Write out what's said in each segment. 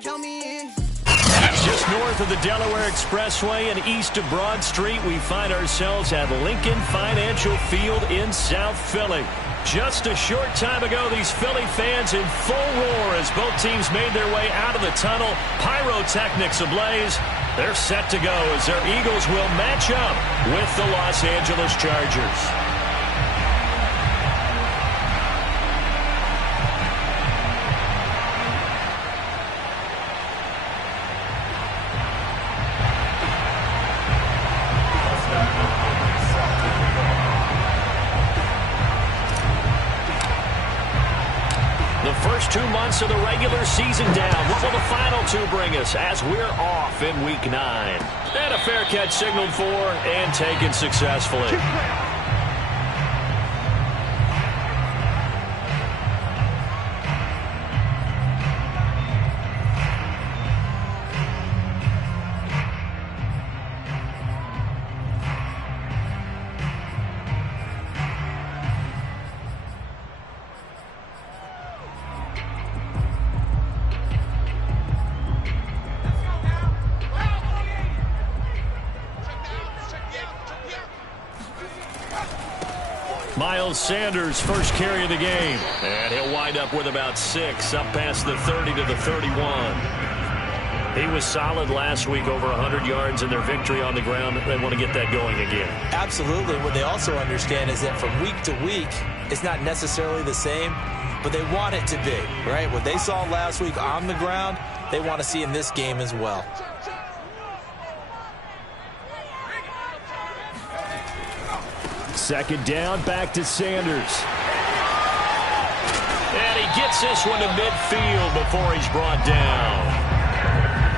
Just north of the Delaware Expressway and east of Broad Street, we find ourselves at Lincoln Financial Field in South Philly. Just a short time ago, these Philly fans in full roar as both teams made their way out of the tunnel. Pyrotechnics ablaze. They're set to go as their Eagles will match up with the Los Angeles Chargers. The first 2 months of the regular season down. What will the final 2 bring us as we're off in Week 9? And a fair catch signaled for and taken successfully. Miles Sanders' first carry of the game. And he'll wind up with about 6, up past the 30 to the 31. He was solid last week, over 100 yards in their victory on the ground. They want to get that going again. Absolutely. What they also understand is that from week to week, it's not necessarily the same, but they want it to be, right? What they saw last week on the ground, they want to see in this game as well. Second down, back to Sanders. And he gets this one to midfield before he's brought down.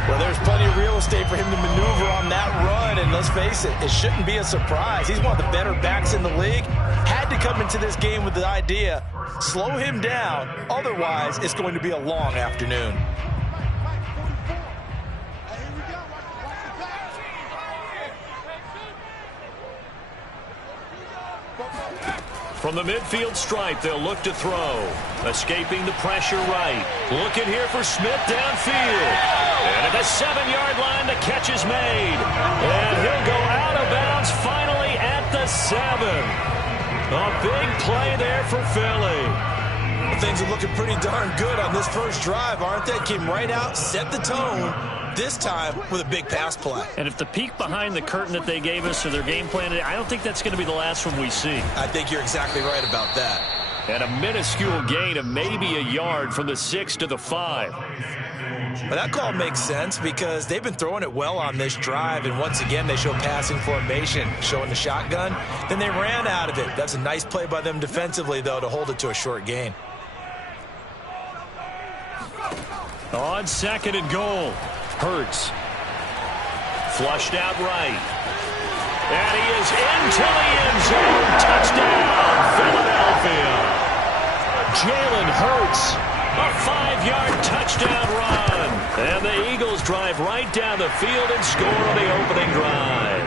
Well, there's plenty of real estate for him to maneuver on that run, and let's face it, it shouldn't be a surprise. He's one of the better backs in the league. Had to come into this game with the idea, slow him down, otherwise it's going to be a long afternoon. From the midfield stripe, they'll look to throw. Escaping the pressure right. Looking here for Smith downfield. And at the 7-yard line, the catch is made. And he'll go out of bounds finally at the 7. A big play there for Philly. Well, things are looking pretty darn good on this first drive, aren't they? Came right out, set the tone. This time with a big pass play. And if the peek behind the curtain that they gave us or their game plan, I don't think that's going to be the last one we see. I think you're exactly right about that. And a minuscule gain of maybe a yard from the 6 to the 5. But that call makes sense because they've been throwing it well on this drive, and once again they show passing formation, showing the shotgun. Then they ran out of it. That's a nice play by them defensively, though, to hold it to a short gain. On 2nd and goal. Hurts. Flushed out right. And he is into the end zone. Touchdown, Philadelphia. Jalen Hurts. A 5-yard touchdown run. And the Eagles drive right down the field and score on the opening drive.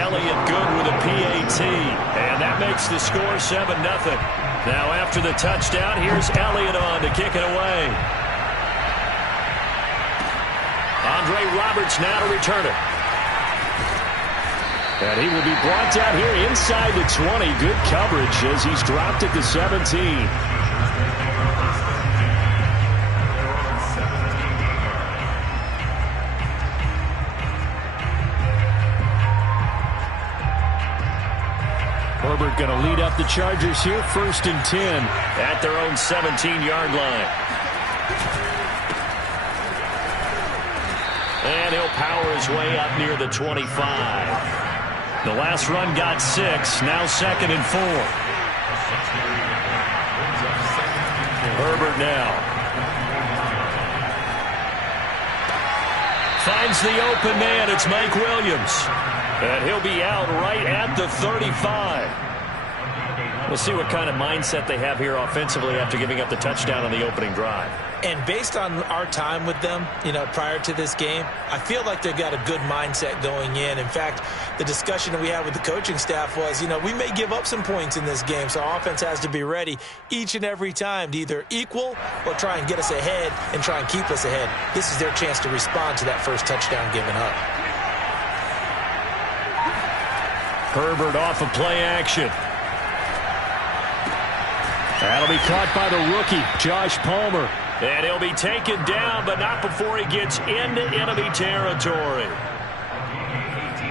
Elliott good with a PAT. And that makes the score 7-0. Now after the touchdown, here's Elliott on to kick it away. Andre Roberts now to return it. And he will be brought down here inside the 20. Good coverage as he's dropped at the 17. Herbert going to lead up the Chargers here, 1st and 10 at their own 17-yard line. And he'll power his way up near the 25. The last run got 6. Now 2nd and 4. Herbert now. Finds the open man. It's Mike Williams. And he'll be out right at the 35. We'll see what kind of mindset they have here offensively after giving up the touchdown on the opening drive. And based on our time with them, prior to this game, I feel like they've got a good mindset going in. In fact, the discussion that we had with the coaching staff was, we may give up some points in this game, so our offense has to be ready each and every time to either equal or try and get us ahead and try and keep us ahead. This is their chance to respond to that first touchdown given up. Herbert off of play action. That'll be caught by the rookie, Josh Palmer. And he'll be taken down, but not before he gets into enemy territory.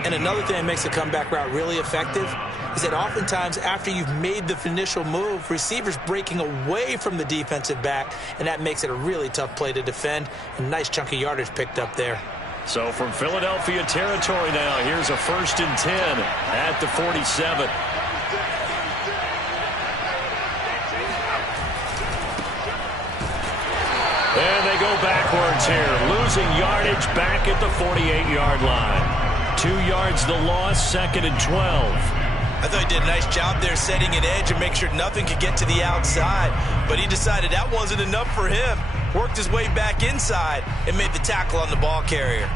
And another thing that makes the comeback route really effective is that oftentimes after you've made the initial move, receivers breaking away from the defensive back, and that makes it a really tough play to defend. A nice chunk of yardage picked up there. So from Philadelphia territory now, here's a 1st and 10 at the 47. And they go backwards here, losing yardage back at the 48-yard line. 2 yards the loss, 2nd and 12. I thought he did a nice job there setting an edge and make sure nothing could get to the outside. But he decided that wasn't enough for him. Worked his way back inside and made the tackle on the ball carrier.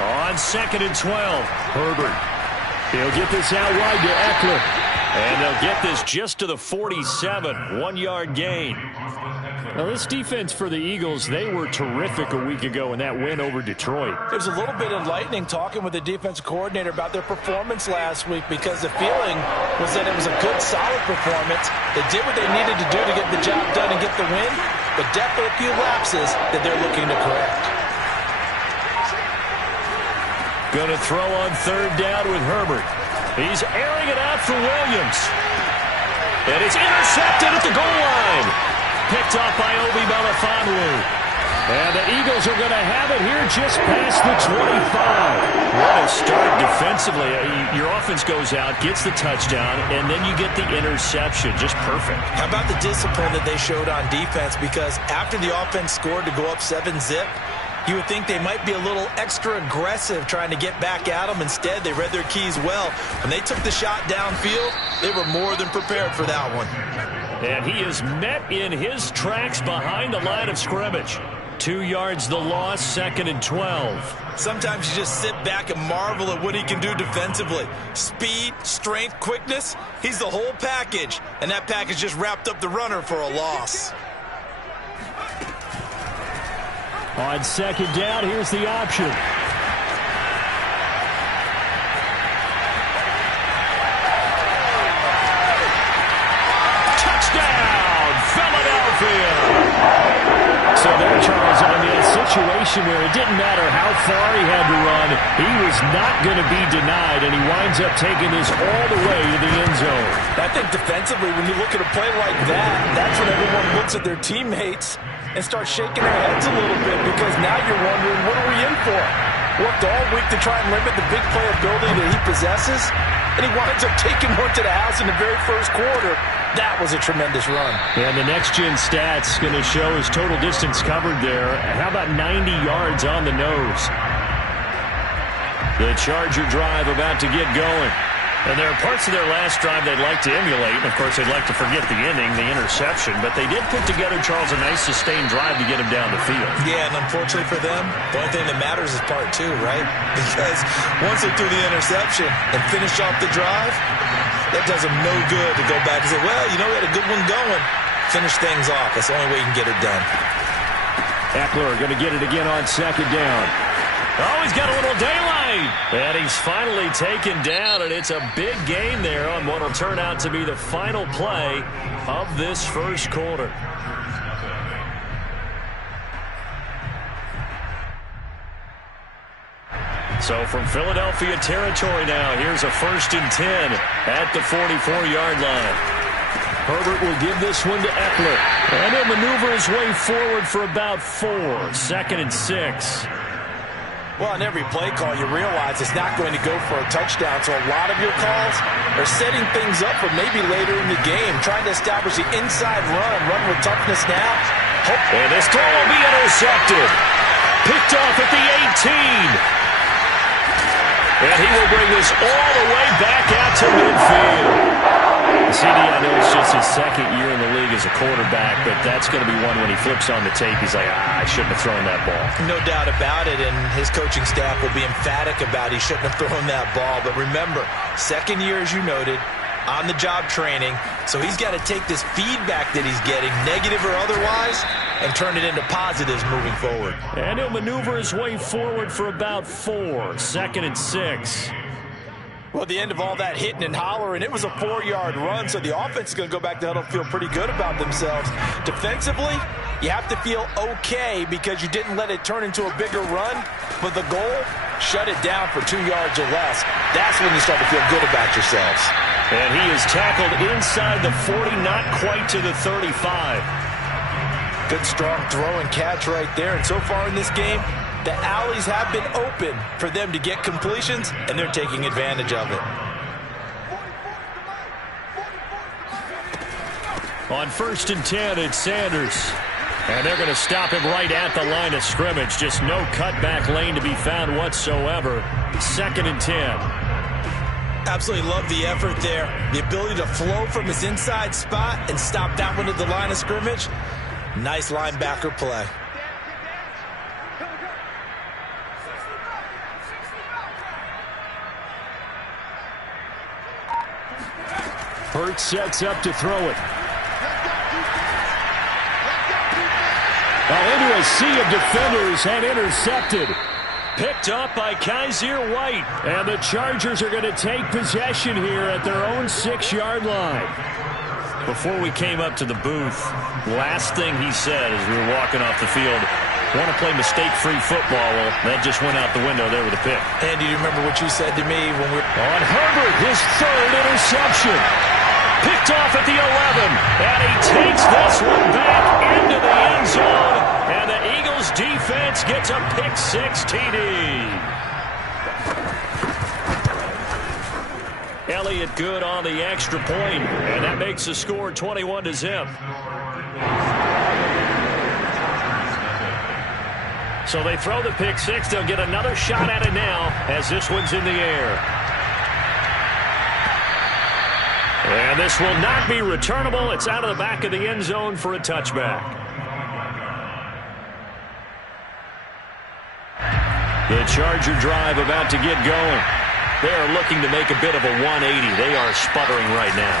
On 2nd and 12, Herbert. He'll get this out wide to Eckler. And they'll get this just to the 47, 1-yard gain. Now, this defense for the Eagles, they were terrific a week ago in that win over Detroit. It was a little bit enlightening talking with the defensive coordinator about their performance last week because the feeling was that it was a good, solid performance. They did what they needed to do to get the job done and get the win, but definitely a few lapses that they're looking to correct. Going to throw on 3rd down with Herbert. He's airing it out for Williams. And it's intercepted at the goal line. Picked off by Obi Melifonwu. And the Eagles are going to have it here just past the 25. What a start defensively. Your offense goes out, gets the touchdown, and then you get the interception. Just perfect. How about the discipline that they showed on defense? Because after the offense scored to go up 7-zip, you would think they might be a little extra aggressive trying to get back at them. Instead, they read their keys well. When they took the shot downfield, they were more than prepared for that one. And he is met in his tracks behind the line of scrimmage. 2 yards the loss, 2nd and 12. Sometimes you just sit back and marvel at what he can do defensively. Speed, strength, quickness, he's the whole package. And that package just wrapped up the runner for a loss. On 2nd down, here's the option. Touchdown, Philadelphia! So there, Charles, I mean, a situation where it didn't matter how far he had to run, he was not going to be denied, and he winds up taking this all the way to the end zone. I think defensively, when you look at a play like that, that's when everyone looks at their teammates and start shaking their heads a little bit because now you're wondering, what are we in for? Worked all week to try and limit the big play ability that he possesses, and he winds up taking one to the house in the very first quarter. That was a tremendous run. And the next-gen stats going to show his total distance covered there. How about 90 yards on the nose? The Charger drive about to get going. And there are parts of their last drive they'd like to emulate. And, of course, they'd like to forget the ending, the interception. But they did put together, Charles, a nice sustained drive to get him down the field. Yeah, and unfortunately for them, the only thing that matters is part 2, right? Because once they threw the interception and finished off the drive, that does them no good to go back and say, well, we had a good one going. Finish things off. That's the only way you can get it done. Eckler going to get it again on 2nd down. Oh, he's got a little daylight. And he's finally taken down, and it's a big game there on what will turn out to be the final play of this first quarter. So from Philadelphia territory now, here's a 1st and 10 at the 44-yard line. Herbert will give this one to Eckler. And he'll maneuver his way forward for about 4. 2nd and 6. Well, on every play call, you realize it's not going to go for a touchdown, so a lot of your calls are setting things up for maybe later in the game, trying to establish the inside run with toughness now. And this throw will be intercepted. Picked off at the 18. And he will bring this all the way back out to midfield. CD, I know it's just his second year in the league as a quarterback, but that's going to be one when he flips on the tape, he's like, I shouldn't have thrown that ball. No doubt about it, and his coaching staff will be emphatic about he shouldn't have thrown that ball. But remember, second year, as you noted, on-the-job training, so he's got to take this feedback that he's getting, negative or otherwise, and turn it into positives moving forward. And he'll maneuver his way forward for about 4, 2nd and 6. Well, at the end of all that hitting and hollering, it was a 4-yard run, so the offense is going to go back to huddle and feel pretty good about themselves. Defensively, you have to feel okay because you didn't let it turn into a bigger run, but the goal, shut it down for 2 yards or less. That's when you start to feel good about yourselves. And he is tackled inside the 40, not quite to the 35. Good, strong throw and catch right there, and so far in this game, the alleys have been open for them to get completions, and they're taking advantage of it. On 1st and 10, it's Sanders. And they're going to stop him right at the line of scrimmage. Just no cutback lane to be found whatsoever. 2nd and 10. Absolutely love the effort there. The ability to flow from his inside spot and stop that one at the line of scrimmage. Nice linebacker play. Hurts sets up to throw it. Now into a sea of defenders and intercepted. Picked up by Kaiser White. And the Chargers are going to take possession here at their own 6-yard line. Before we came up to the booth, last thing he said as we were walking off the field, want to play mistake-free football. Well, that just went out the window there with a pick. Andy, do you remember what you said to me when we... On Herbert, his 3rd interception. Picked off at the 11, and he takes this one back into the end zone, and the Eagles defense gets a pick-6 TD. Elliott good on the extra point, and that makes the score 21-0. So they throw the pick-6. They'll get another shot at it now as this one's in the air. And this will not be returnable. It's out of the back of the end zone for a touchback. The Charger drive about to get going. They are looking to make a bit of a 180. They are sputtering right now.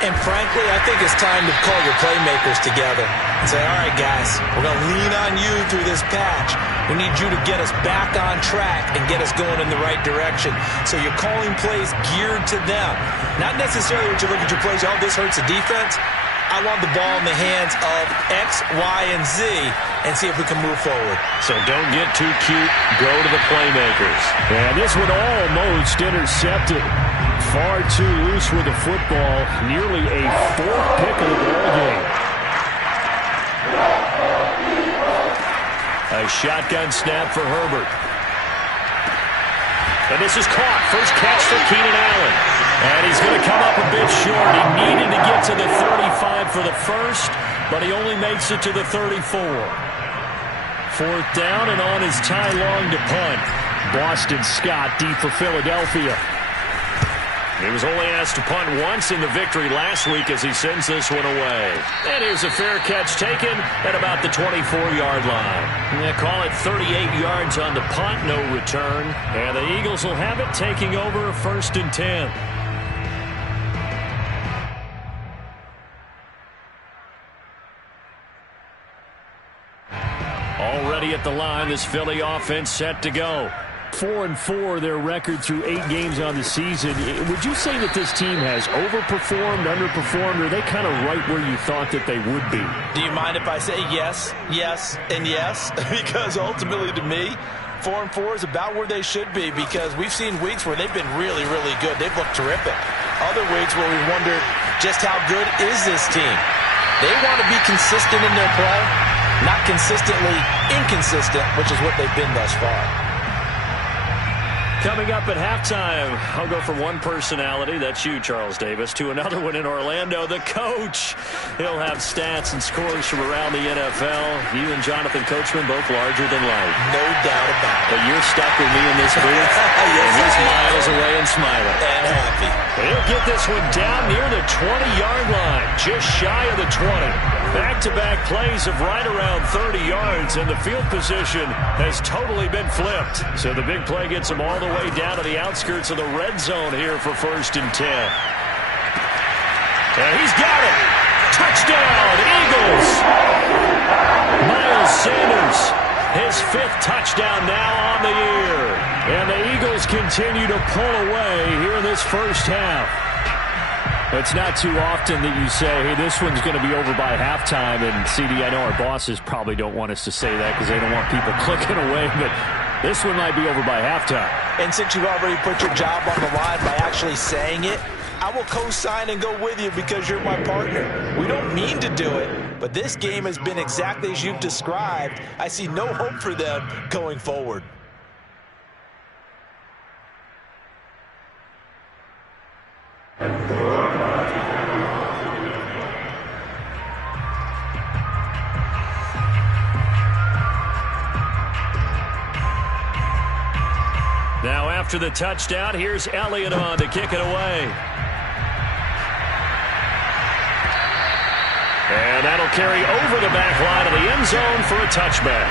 And frankly, I think it's time to call your playmakers together and say, all right, guys, we're going to lean on you through this patch. We need you to get us back on track and get us going in the right direction. So you're calling plays geared to them. Not necessarily when you look at your plays, oh, this hurts the defense. I want the ball in the hands of X, Y, and Z and see if we can move forward. So don't get too cute. Go to the playmakers. And this one almost intercepted. Far too loose with the football. Nearly a 4th pick of the ball game. A shotgun snap for Herbert. And this is caught. First catch for Keenan Allen. And he's going to come up a bit short. He needed to get to the 35 for the first, but he only makes it to the 34. 4th down and on his tie long to punt. Boston Scott deep for Philadelphia. He was only asked to punt once in the victory last week as he sends this one away. And here's a fair catch taken at about the 24-yard line. They call it 38 yards on the punt, no return. And the Eagles will have it taking over a 1st and 10. Already at the line, this Philly offense set to go. 4-4 their record through 8 games on the season. Would you say that this team has overperformed, underperformed, or are they kind of right where you thought that they would be? Do you mind if I say yes, yes, and yes? Because ultimately to me, 4-4 is about where they should be because we've seen weeks where they've been really, really good. They've looked terrific. Other weeks where we wondered just how good is this team? They want to be consistent in their play, not consistently inconsistent, which is what they've been thus far. Coming up at halftime, I'll go from one personality, that's you, Charles Davis, to another one in Orlando, the coach. He'll have stats and scores from around the NFL. You and Jonathan Coachman both larger than life. No doubt about it. But you're stuck with me in this booth, and he's miles away and smiling. And happy. He'll get this one down near the 20-yard line, just shy of the 20. Back-to-back plays of right around 30 yards, and the field position has totally been flipped. So the big play gets him all the way down to the outskirts of the red zone here for 1st and 10. And he's got it. Touchdown, Eagles. Miles Sanders, his 5th touchdown now on the year. And the Eagles continue to pull away here in this first half. It's not too often that you say, hey, this one's going to be over by halftime. And, CD, I know our bosses probably don't want us to say that because they don't want people clicking away. But this one might be over by halftime. And since you've already put your job on the line by actually saying it, I will co-sign and go with you because you're my partner. We don't mean to do it, but this game has been exactly as you've described. I see no hope for them going forward. Now after the touchdown, here's Elliott on to kick it away. And that'll carry over the back line of the end zone for a touchback.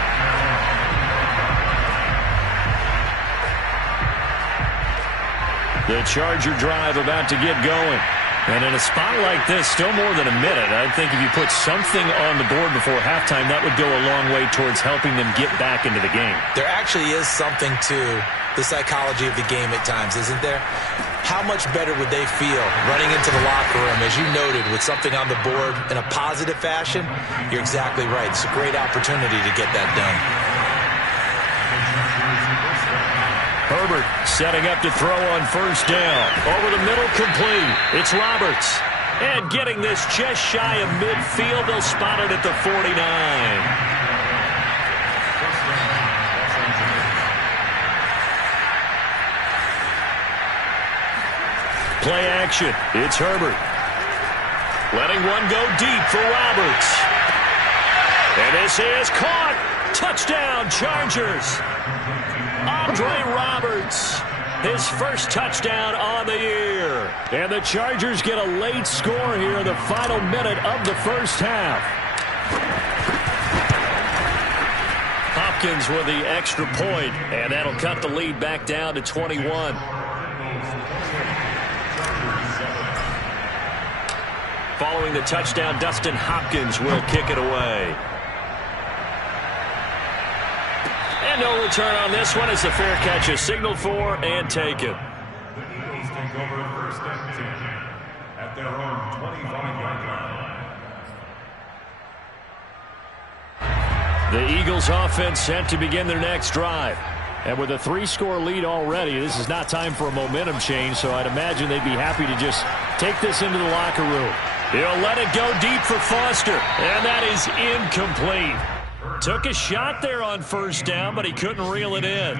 The Charger drive about to get going. And in a spot like this, still more than a minute, I think if you put something on the board before halftime, that would go a long way towards helping them get back into the game. There actually is something to the psychology of the game at times, isn't there? How much better would they feel running into the locker room, as you noted, with something on the board in a positive fashion? You're exactly right. It's a great opportunity to get that done. Herbert setting up to throw on 1st down. Over the middle, complete. It's Roberts. And getting this just shy of midfield. They'll spot it at the 49. Play action. It's Herbert. Letting one go deep for Roberts. And this is caught. Touchdown, Chargers. Andre Roberts, his 1st touchdown on the year. And the Chargers get a late score here in the final minute of the first half. Hopkins with the extra point, and that'll cut the lead back down to 21. Following the touchdown, Dustin Hopkins will kick it away. And no return on this one as the fair catch is signaled for and taken. The Eagles take over 1st and 10 at their own 25-yard line. The Eagles offense set to begin their next drive. And with a 3-score lead already, this is not time for a momentum change, so I'd imagine they'd be happy to just take this into the locker room. He'll let it go deep for Foster, and that is incomplete. Took a shot there on 1st down, but he couldn't reel it in.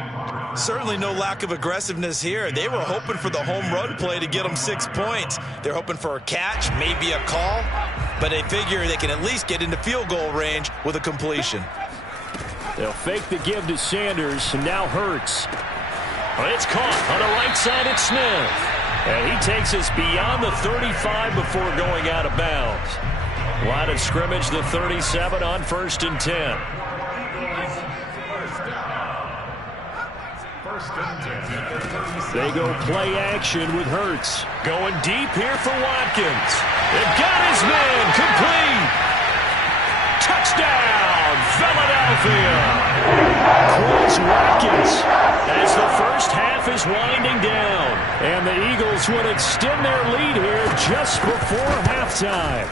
Certainly no lack of aggressiveness here. They were hoping for the home run play to get them 6 points. They're hoping for a catch, maybe a call, but they figure they can at least get into field goal range with a completion. They'll fake the give to Sanders, and now Hurts. It's caught on the right side at Smith. And he takes us beyond the 35 before going out of bounds. Line of scrimmage, the 37 on 1st and 10. They go play action with Hurts. Going deep here for Watkins. They've got his man complete. Touchdown, Philadelphia. Chris Watkins as the first half is winding down. And the Eagles would extend their lead here just before halftime.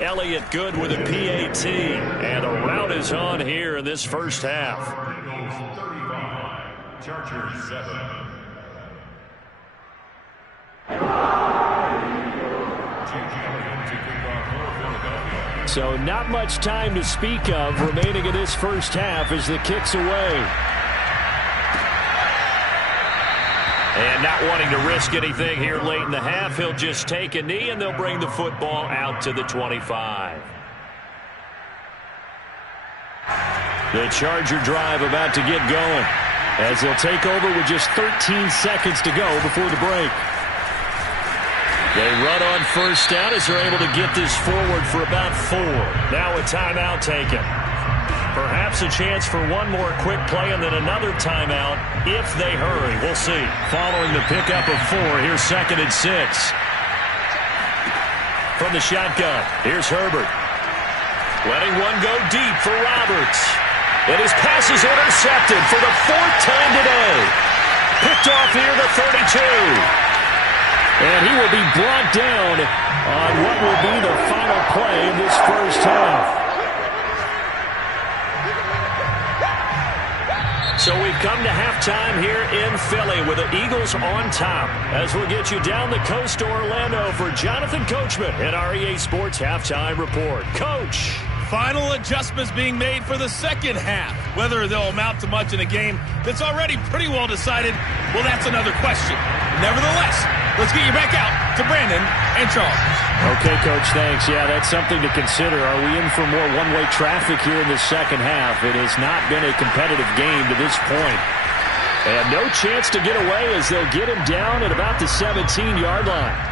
Elliott good with a PAT. And a rout is on here in this first half. Eagles 35, Chargers 7. So not much time to speak of remaining in this first half as the kick's away. And not wanting to risk anything here late in the half, he'll just take a knee, and they'll bring the football out to the 25. The Charger drive about to get going as they'll take over with just 13 seconds to go before the break. They run on first down as they're able to get this forward for about 4. Now a timeout taken. Perhaps a chance for one more quick play and then another timeout if they hurry. We'll see. Following the pickup of 4, here's 2nd and 6. From the shotgun, here's Herbert. Letting one go deep for Roberts. And his pass is intercepted for the 4th time today. Picked off near the 32. And he will be brought down on what will be the final play of this first half. So we've come to halftime here in Philly with the Eagles on top. As we'll get you down the coast to Orlando for Jonathan Coachman at our EA Sports Halftime Report. Coach. Final adjustments being made for the second half. Whether they'll amount to much in a game that's already pretty well decided, well, that's another question. Nevertheless, let's get you back out to Brandon and Charles. Okay, Coach, thanks. Yeah, that's something to consider. Are we in for more one-way traffic here in the second half? It has not been a competitive game to this point. And no chance to get away as they'll get him down at about the 17-yard line.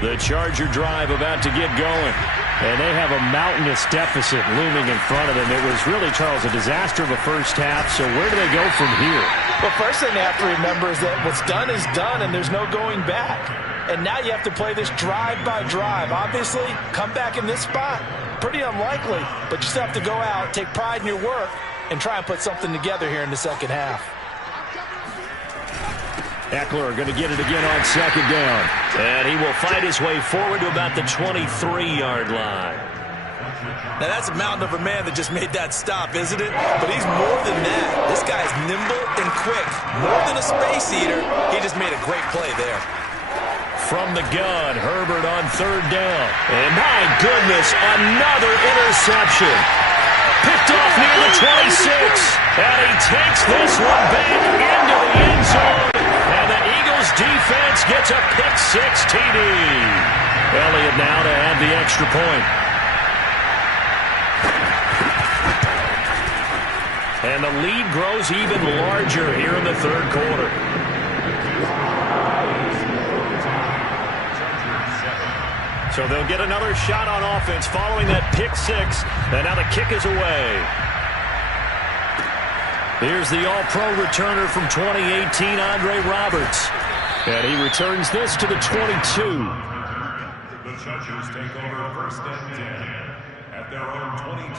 The Charger drive about to get going. And they have a mountainous deficit looming in front of them. It was really, Charles, a disaster of a first half. So where do they go from here? Well, first thing they have to remember is that what's done is done, and there's no going back. And now you have to play this drive by drive. Obviously, come back in this spot, pretty unlikely. But you still have to go out, take pride in your work, and try and put something together here in the second half. Eckler going to get it again on second down. And he will fight his way forward to about the 23-yard line. Now, that's a mountain of a man that just made that stop, isn't it? But he's more than that. This guy's nimble and quick. More than a space eater. He just made a great play there. From the gun, Herbert on third down. And my goodness, another interception. Picked off near the 26. And he takes this one back into the end zone. And the Eagles defense gets a pick-6 TD. Elliott now to add the extra point. And the lead grows even larger here in the third quarter. So they'll get another shot on offense following that pick-6. And now the kick is away. Here's the all-pro returner from 2018, Andre Roberts. And he returns this to the 22. The Chargers take over first and 10 at their own 22.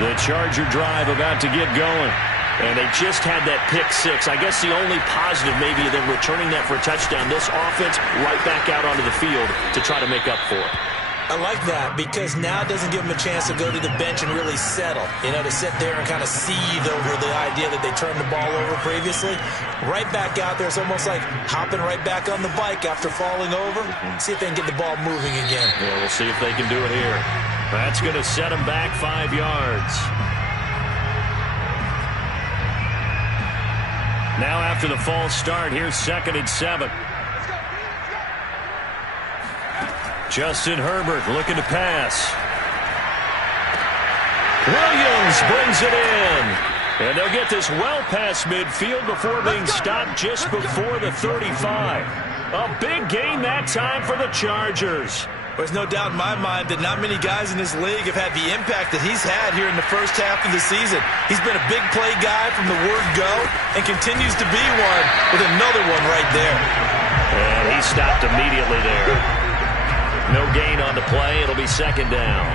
The Charger drive about to get going. And they just had that pick-6. I guess the only positive maybe of them returning that for a touchdown. This offense right back out onto the field to try to make up for it. I like that because now it doesn't give them a chance to go to the bench and really settle. You know, to sit there and kind of seethe over the idea that they turned the ball over previously. Right back out there. It's almost like hopping right back on the bike after falling over. See if they can get the ball moving again. Yeah, we'll see if they can do it here. That's going to set them back 5 yards. Now after the false start, here's 2nd and 7. Justin Herbert looking to pass. Williams brings it in. And they'll get this well past midfield before being stopped just before the 35. A big gain that time for the Chargers. There's no doubt in my mind that not many guys in this league have had the impact that he's had here in the first half of the season. He's been a big play guy from the word go and continues to be one with another one right there. And he stopped immediately there. No gain on the play. It'll be 2nd down.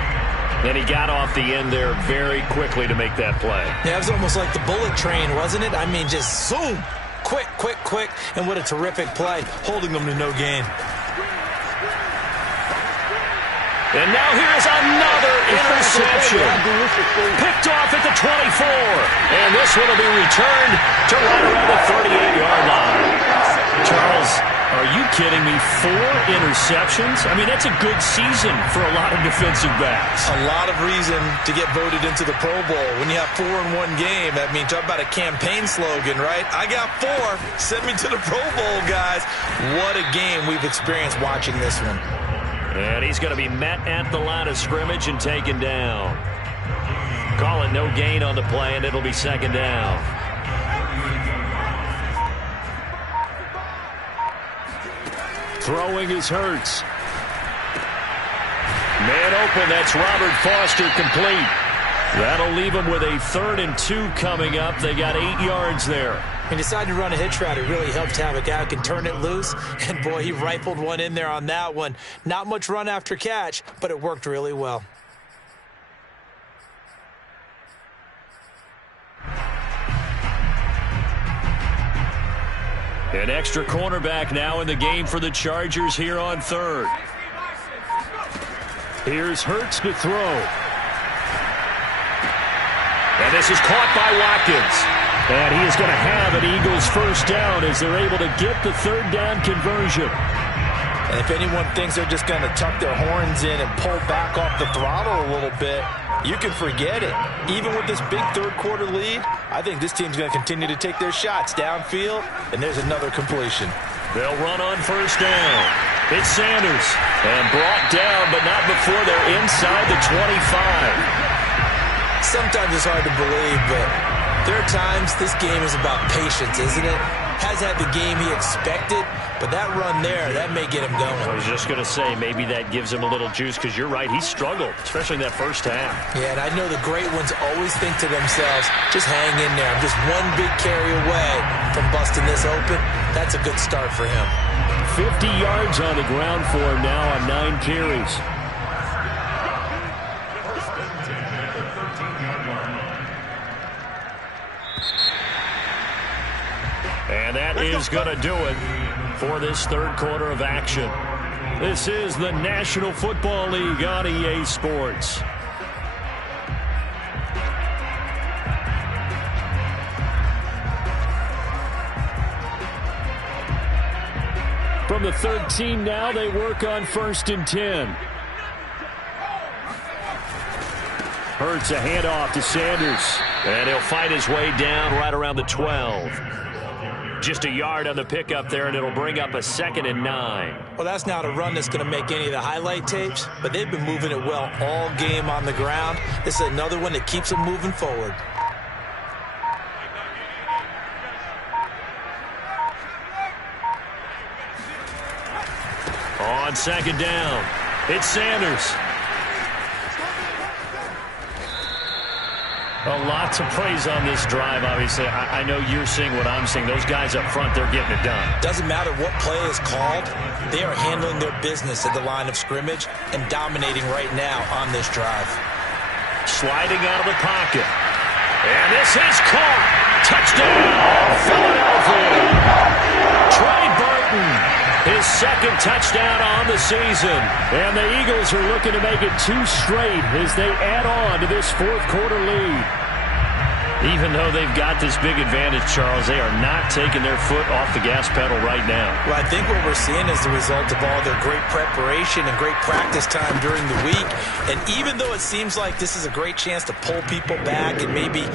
And he got off the end there very quickly to make that play. Yeah, it was almost like the bullet train, wasn't it? I mean, just zoom. Quick, quick, quick. And what a terrific play, holding them to no gain. And now here's another interception. Picked off at the 24. And this one will be returned to right around the 38-yard line. Charles, are you kidding me? 4 interceptions? I mean, that's a good season for a lot of defensive backs. A lot of reason to get voted into the Pro Bowl. When you have 4 in one game, I mean, talk about a campaign slogan, right? I got 4. Send me to the Pro Bowl, guys. What a game we've experienced watching this one. And he's going to be met at the line of scrimmage and taken down. Call it no gain on the play, and it'll be second down. Throwing is Hurts. Man open, that's Robert Foster, complete. That'll leave him with a 3rd and 2 coming up. They got 8 yards there. He decided to run a hitch route. It really helped to have a guy who can turn it loose. And, boy, he rifled one in there on that one. Not much run after catch, but it worked really well. An extra cornerback now in the game for the Chargers here on 3rd. Here's Hurts to throw. And this is caught by Watkins. And he is going to have an Eagles first down as they're able to get the 3rd down conversion. And if anyone thinks they're just going to tuck their horns in and pull back off the throttle a little bit, you can forget it. Even with this big 3rd quarter lead, I think this team's going to continue to take their shots downfield, and there's another completion. They'll run on first down. It's Sanders. And brought down, but not before they're inside the 25. Sometimes it's hard to believe, but there are times this game is about patience, isn't it? Has had the game he expected, but that run there, that may get him going. I was just going to say, maybe that gives him a little juice, because you're right, he struggled, especially in that first half. Yeah, and I know the great ones always think to themselves, just hang in there. I'm just one big carry away from busting this open. That's a good start for him. 50 yards on the ground for him now on 9 carries. And that is going to do it for this 3rd quarter of action. This is the National Football League on EA Sports. From the 13 now, they work on 1st and 10. Hurts a handoff to Sanders. And he'll fight his way down right around the 12. Just a yard on the pickup there, and it'll bring up a 2nd and 9. Well, that's not a run that's going to make any of the highlight tapes, but they've been moving it well all game on the ground. This is another one that keeps them moving forward. On 2nd down, it's Sanders. A lot to praise on this drive, obviously. I know you're seeing what I'm seeing. Those guys up front, they're getting it done. Doesn't matter what play is called. They are handling their business at the line of scrimmage and dominating right now on this drive. Sliding out of the pocket. And this is caught. Touchdown, Philadelphia. Trey Burton, his 2nd touchdown on the season. And the Eagles are looking to make it 2 straight as they add on to this 4th quarter lead. Even though they've got this big advantage, Charles, they are not taking their foot off the gas pedal right now. Well, I think what we're seeing is the result of all their great preparation and great practice time during the week. And even though it seems like this is a great chance to pull people back and maybe,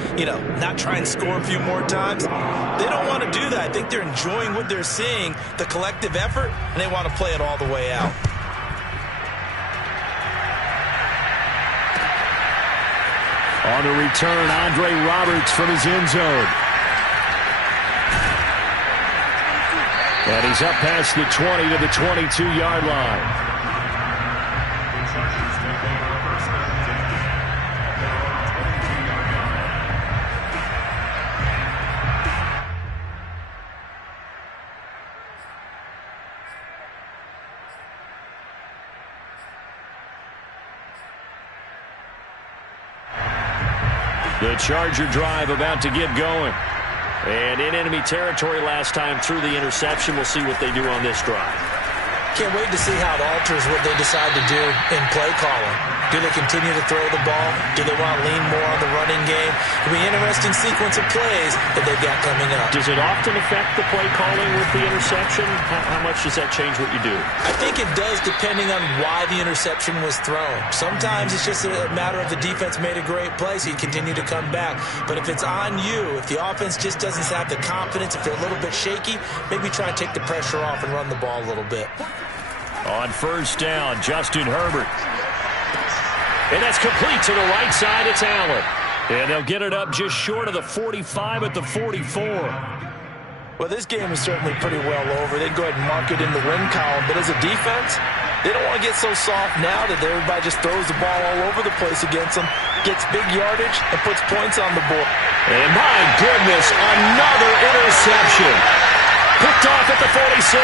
not try and score a few more times, they don't want to do that. I think they're enjoying what they're seeing, the collective effort, and they want to play it all the way out. On the return, Andre Roberts from his end zone. And he's up past the 20 to the 22-yard line. The Charger drive about to get going. And in enemy territory last time through the interception. We'll see what they do on this drive. Can't wait to see how it alters what they decide to do in play calling. Do they continue to throw the ball? Do they want to lean more on the running game? It'll be an interesting sequence of plays that they've got coming up. Does it often affect the play calling with the interception? How much does that change what you do? I think it does, depending on why the interception was thrown. Sometimes it's just a matter of the defense made a great play, so you continue to come back. But if it's on you, if the offense just doesn't have the confidence, if they're a little bit shaky, maybe try and take the pressure off and run the ball a little bit. On first down, Justin Herbert. And that's complete to the right side. It's Allen. And they'll get it up just short of the 45 at the 44. Well, this game is certainly pretty well over. They'd go ahead and mark it in the win column. But as a defense, they don't want to get so soft now that everybody just throws the ball all over the place against them, gets big yardage, and puts points on the board. And my goodness, another interception. Picked off at the 46.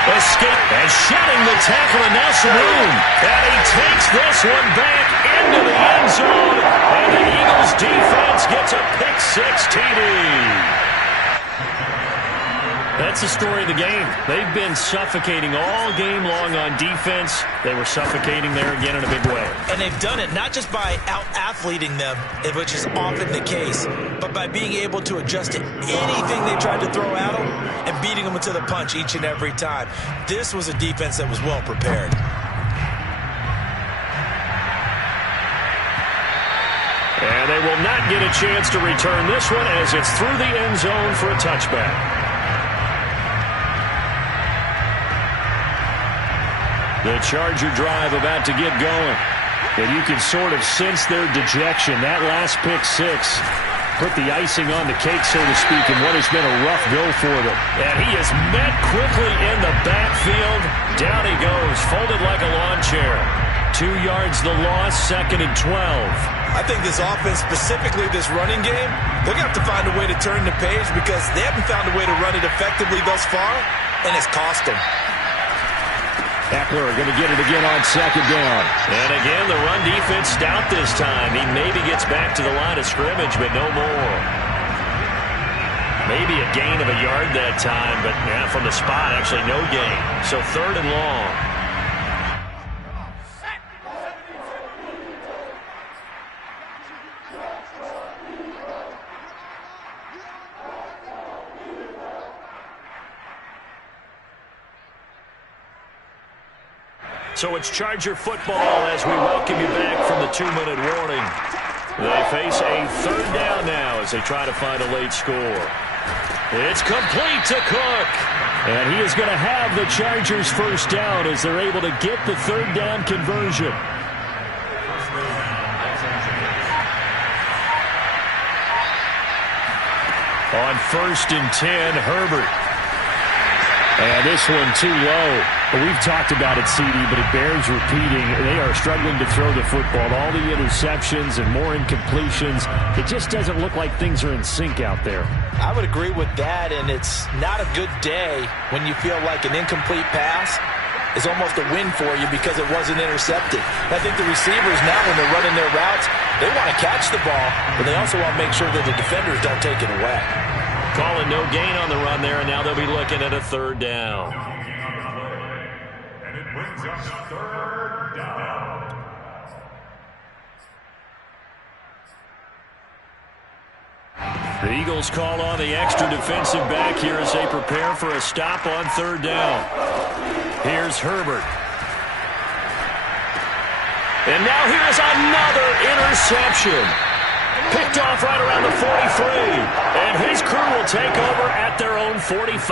Escape and shedding the tackle, and now some room. And he takes this one back into the end zone. And the Eagles defense gets a pick-6 TD. That's the story of the game. They've been suffocating all game long on defense. They were suffocating there again in a big way. And they've done it not just by out-athleting them, which is often the case, but by being able to adjust to anything they tried to throw at them and beating them to the punch each and every time. This was a defense that was well prepared. And they will not get a chance to return this one as it's through the end zone for a touchback. The Charger drive about to get going. And you can sort of sense their dejection. That last pick-6 put the icing on the cake, so to speak, in what has been a rough go for them. And he is met quickly in the backfield. Down he goes, folded like a lawn chair. 2 yards the loss, 2nd and 12. I think this offense, specifically this running game, they're going to have to find a way to turn the page because they haven't found a way to run it effectively thus far, and it's cost them. Eckler going to get it again on 2nd down. And again, the run defense stout this time. He maybe gets back to the line of scrimmage, but no more. Maybe a gain of a yard that time, but yeah, from the spot, actually no gain. So 3rd and long. So it's Charger football as we welcome you back from the 2-minute warning. They face a 3rd down now as they try to find a late score. It's complete to Cook. And he is going to have the Chargers first down as they're able to get the 3rd down conversion. On 1st and 10, Herbert. And this one too low. We've talked about it, CD, but it bears repeating. They are struggling to throw the football. All the interceptions and more incompletions. It just doesn't look like things are in sync out there. I would agree with that, and it's not a good day when you feel like an incomplete pass is almost a win for you because it wasn't intercepted. I think the receivers now, when they're running their routes, they want to catch the ball, but they also want to make sure that the defenders don't take it away. Calling no gain on the run there, and now they'll be looking at a 3rd down. And it brings us 3rd down. The Eagles call on the extra defensive back here as they prepare for a stop on 3rd down. Here's Herbert. And now here's another interception. Picked off right around the 43. And his crew will take over at their own 45.